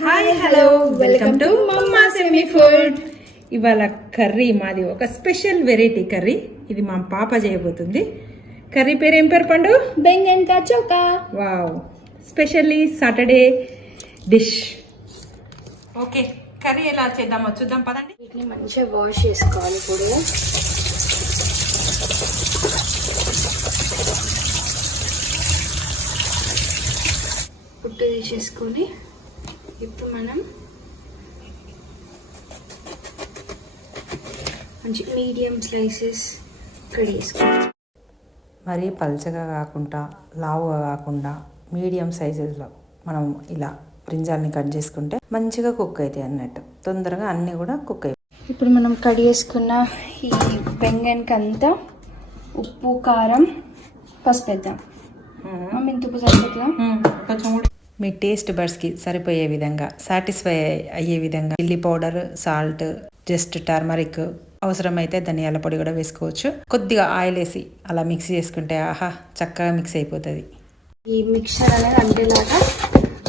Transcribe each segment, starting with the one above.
Hi hello welcome to మమ్మా semi food. ఇవాళ curry మాది ఒక స్పెషల్ వెరైటీ కర్రీ. ఇది మా పాప చేయబోతుంది. కర్రీ పేరు ఏం పేరు పండు? Baingan ka chokha. Wow, specially Saturday dish. Okay, curry ఎలా చేద్దామో చూద్దాం పదండి. వీటిని మంచిగా వాష్ చేసుకోవాలి. ఇప్పుడు పుట్టు తీసేసుకొని ఇప్పుడు మనం మంచి మీడియం స్లైసెస్ కట్ చేసుకోవాలి. మరీ పల్చగా కాకుండా లావుగా కాకుండా మీడియం సైజెస్లో మనం ఇలా బ్రింజాల్ని కట్ చేసుకుంటే మంచిగా కుక్ అవుతాయి అన్నట్టు. తొందరగా అన్నీ కూడా కుక్ అయిపోయి. ఇప్పుడు మనం కట్ చేసుకున్న ఈ బెంగన్కి అంతా ఉప్పు, కారం, పసుపు వేద్దాం. ఇంత ఉప్పు సరిపోతుందా? కొంచెం కూడా మీ టేస్ట్ బడ్స్కి సరిపోయే విధంగా, సాటిస్ఫై అయ్యే విధంగా chilli powder, salt, just turmeric, అవసరమైతే ధనియాల పొడి కూడా వేసుకోవచ్చు. కొద్దిగా ఆయిల్ వేసి అలా మిక్స్ చేసుకుంటే ఆహా చక్కగా మిక్స్ అయిపోతుంది. ఈ మిక్చర్ అనేది అంటేలాగా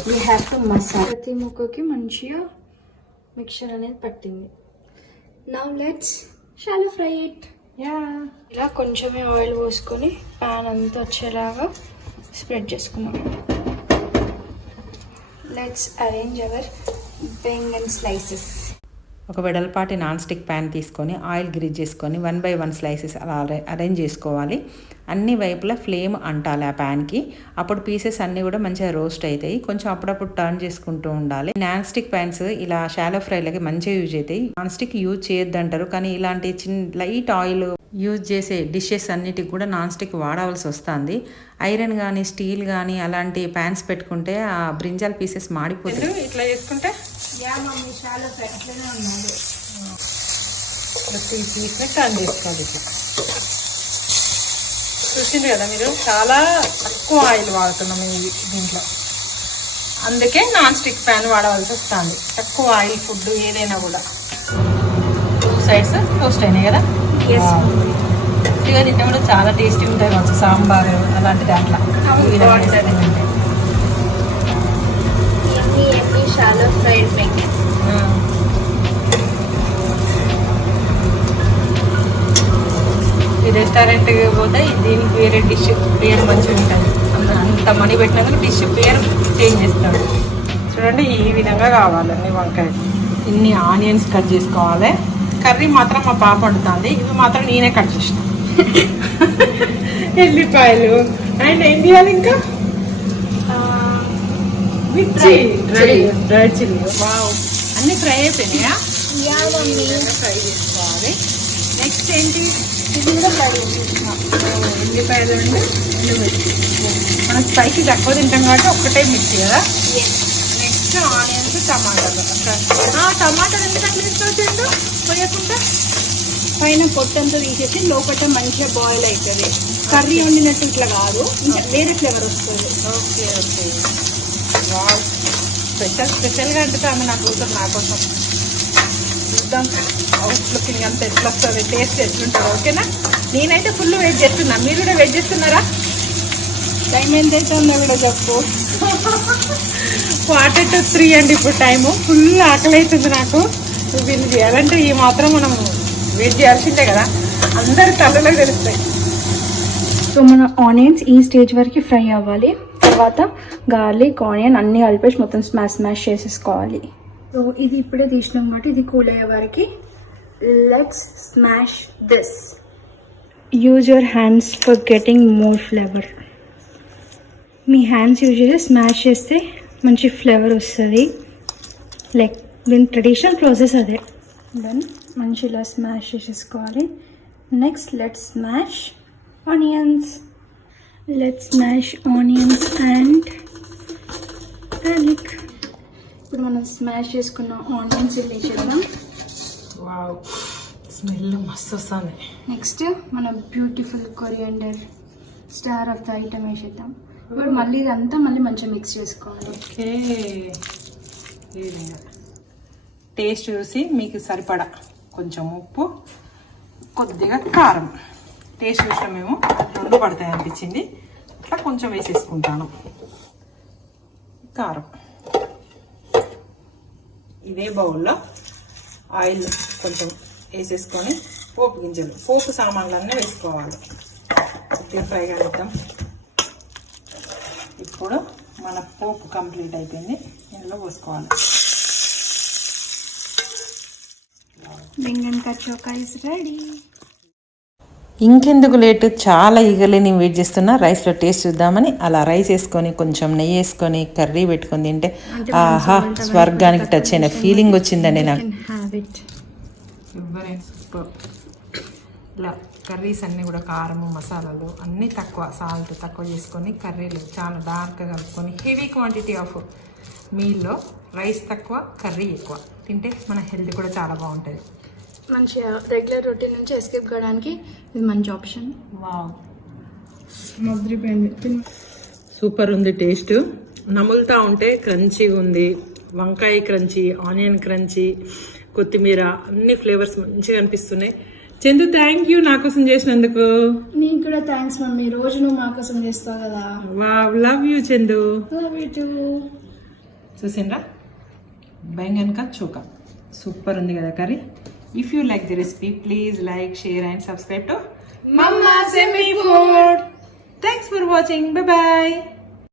వీ హ్యావ్ టు మసాలా. ప్రతి ముక్కకి మంచిగా మిక్చర్ అనేది పట్టింది. Now let's shallow fry it. ఇలా కొంచెమే ఆయిల్ పోసుకొని ప్యాన్ అంతా వచ్చేలాగా స్ప్రెడ్ చేసుకున్నాం. Let's arrange our baingan slices. ఒక వెడల్పాటి నాన్ స్టిక్ ప్యాన్ తీసుకొని ఆయిల్ గ్రీజ్ చేసుకొని 1 by 1 స్లైసెస్ అలా అరేంజ్ చేసుకోవాలి. అన్ని వైపులా ఫ్లేమ్ అంటాలి ఆ ప్యాన్కి. అప్పుడు పీసెస్ అన్నీ కూడా మంచిగా రోస్ట్ అవుతాయి. కొంచెం అప్పుడప్పుడు టర్న్ చేసుకుంటూ ఉండాలి. నాన్ స్టిక్ ప్యాన్స్ ఇలా షాలో ఫ్రైలకి మంచిగా యూజ్ అవుతాయి. నాన్ స్టిక్ యూజ్ చేయొద్దంటారు, కానీ ఇలాంటి చిన్న లైట్ ఆయిల్ యూజ్ చేసే డిషెస్ అన్నిటికి కూడా నాన్ స్టిక్ వాడవలసి వస్తుంది. ఐరన్ కానీ స్టీల్ కానీ అలాంటి ప్యాన్స్ పెట్టుకుంటే ఆ బ్రింజాల్ పీసెస్ మాడిపోతాయి. ఇట్లా చేసుకుంటే టర్న్ చేసుకోవాలి. ఇట్లా చూసింది కదా మీరు, చాలా తక్కువ ఆయిల్ వాడుతున్నాం దీంట్లో. అందుకే నాన్ స్టిక్ ప్యాన్ వాడవలసి వస్తుంది. తక్కువ ఆయిల్ ఫుడ్ ఏదైనా కూడా. 2 సైడ్స్ టోస్ట్ అయినాయి కదా. ఇదిగా తింటే కూడా చాలా టేస్టీ ఉంటాయి. మంచి సాంబార్ అలాంటి దాంట్లో షాలో ఫ్రైడ్ బెంగన్. ఈ రెస్టారెంట్కి పోతే దీనికి వేరే డిష్ పేరు మంచిగా ఉంటుంది. అంత మనీ పెట్టినా కానీ డిష్ పేరు చేంజ్ చేస్తాడు. చూడండి, ఈ విధంగా కావాలి అన్ని వంకాయ. ఇన్ని ఆనియన్స్ కట్ చేసుకోవాలి. కర్రీ మాత్రం మా పాప వండుతుంది, ఇవి మాత్రం నేనే కట్ చేసిన. ఎల్లిపాయలు అండ్ ఏం చేయాలి ఇంకా డ్రై చిల్లీ. వావ్, అన్ని ఫ్రై అయిపోయినాయా? ఫ్రై చేసుకోవాలి. నెక్స్ట్ ఏంటి? ఎల్లిపాయలు అండి, మనం స్పైసీ తక్కువ తింటాం కాబట్టి ఒక్కటే మిక్స్ కదా. నెక్స్ట్ ఆనియన్స్, టమాటాలు. టమాటాలు ఎందుకు అట్లా తీసుకోవచ్చండి పోయకుండా? పైన పొట్టంతా తీసేసి లోపల మంచిగా బాయిల్ అవుతుంది. కర్రీ వండినట్టు ఇట్లా కాదు, ఇంకా వేరే ఫ్లేవర్ వస్తుంది. Okay okay. స్పెషల్గా అంటే ఆమె నా కూతురు నా కోసం. చూద్దాం అవుట్ లుకింగ్ అంతా ఎట్లా వస్తుంది, టేస్ట్ ఎట్లుంటుంది. ఓకేనా? నేనైతే ఫుల్ వెయిట్ చేస్తున్నా. మీరు కూడా వెయిట్ చేస్తున్నారా? టైం ఎంత అవుతుందో కూడా చెప్పు. 2:45 అండి ఇప్పుడు టైము. ఫుల్ ఆకలి అవుతుంది నాకు. వీళ్ళు చేయాలంటే ఈ మాత్రం మనం వెయిట్ చేయాల్సిందే కదా. అందరి కళ్ళలో తెలుస్తాయి. సో మన ఆనియన్స్ ఈ స్టేజ్ వరకు ఫ్రై అవ్వాలి. తర్వాత గార్లిక్, ఆనియన్ అన్నీ కలిపేసి మొత్తం స్మాష్ చేసేసుకోవాలి. సో ఇది ఇప్పుడే తీసినాం కాబట్టి ఇది కూల్ అయ్యే వరకు let's smash this. Use your hands for getting more flavour. Me hands use చేసి స్మాష్ చేస్తే మంచి ఫ్లేవర్ వస్తుంది. లైక్ దీని ట్రెడిషనల్ ప్రాసెస్ అదే. దెన్ మంచి ఇలా స్మాష్ చేసేసుకోవాలి. Next let's smash onions. Let's smash onions and garlic. ఇప్పుడు మనం స్మాష్ చేసుకున్న ఆనియన్స్ వేసేద్దాం. వావ్, స్మెల్ మస్తు వస్తుంది. నెక్స్ట్ మన beautiful coriander star of the item వేసేద్దాం. ఇప్పుడు మళ్ళీ ఇదంతా మళ్ళీ మంచిగా మిక్స్ చేసుకోవాలి. ఓకే, టేస్ట్ చూసి మీకు సరిపడా కొంచెం ఉప్పు, కొద్దిగా కారం. టేస్ట్ చూసినా మేము 2 పడతాయి అనిపించింది, అట్లా కొంచెం వేసేసుకుంటాను. కారం ఇదే బౌల్లో ఆయిల్ కొంచెం వేసేసుకొని పోపు గింజలు, పోపు సామాన్లన్నీ వేసుకోవాలి. కొద్దిగా ఫ్రై కానిద్దాం. ఇప్పుడు మన పోపు కంప్లీట్ అయిపోయింది, ఇందులో పోసుకోవాలి. Baingan ka chokha is ready. ఇంకెందుకు లేటు, చాలా ఈగర్లీ నేను వెయిట్ చేస్తున్నా రైస్లో టేస్ట్ చూద్దామని. అలా రైస్ వేసుకొని కొంచెం నెయ్యి వేసుకొని కర్రీ పెట్టుకొని తింటే ఆహా స్వర్గానికి టచ్ అయిన ఫీలింగ్ వచ్చిందండి నాకు. ఇలా కర్రీస్ అన్నీ కూడా కారము మసాలాలు అన్నీ తక్కువ, సాల్ట్ తక్కువ చేసుకొని కర్రీలు చాలా డార్క్గా కలుపుకొని హెవీ క్వాంటిటీ ఆఫ్ మీల్లో రైస్ తక్కువ కర్రీ ఎక్కువ తింటే మన హెల్త్ కూడా చాలా బాగుంటుంది. మంచిగా రెగ్యులర్ రొటీన్ నుంచి ఎస్కేప్ కావడానికి ఇది మంచి ఆప్షన్. వావ్, మధురిపోయింది. సూపర్ ఉంది టేస్ట్. నములుతూ ఉంటే క్రంచీగా ఉంది. వంకాయ క్రంచీ, ఆనియన్ క్రంచీ, కొత్తిమీర అన్ని ఫ్లేవర్స్ మంచిగా అనిపిస్తున్నాయి. చందు థ్యాంక్ యూ నా కోసం చేసినందుకు. నీకు కూడా థ్యాంక్స్ మమ్మీ, రోజు నువ్వు మా కోసం చేస్తావు కదా. Wow, love you Chandu. Love you too. చూసిండ్రా బెంగన్ కా చోకా, సూపర్ ఉంది కదా curry. If you like the recipe please like, share and subscribe to Mama Semi Food. Thanks for watching. Bye bye.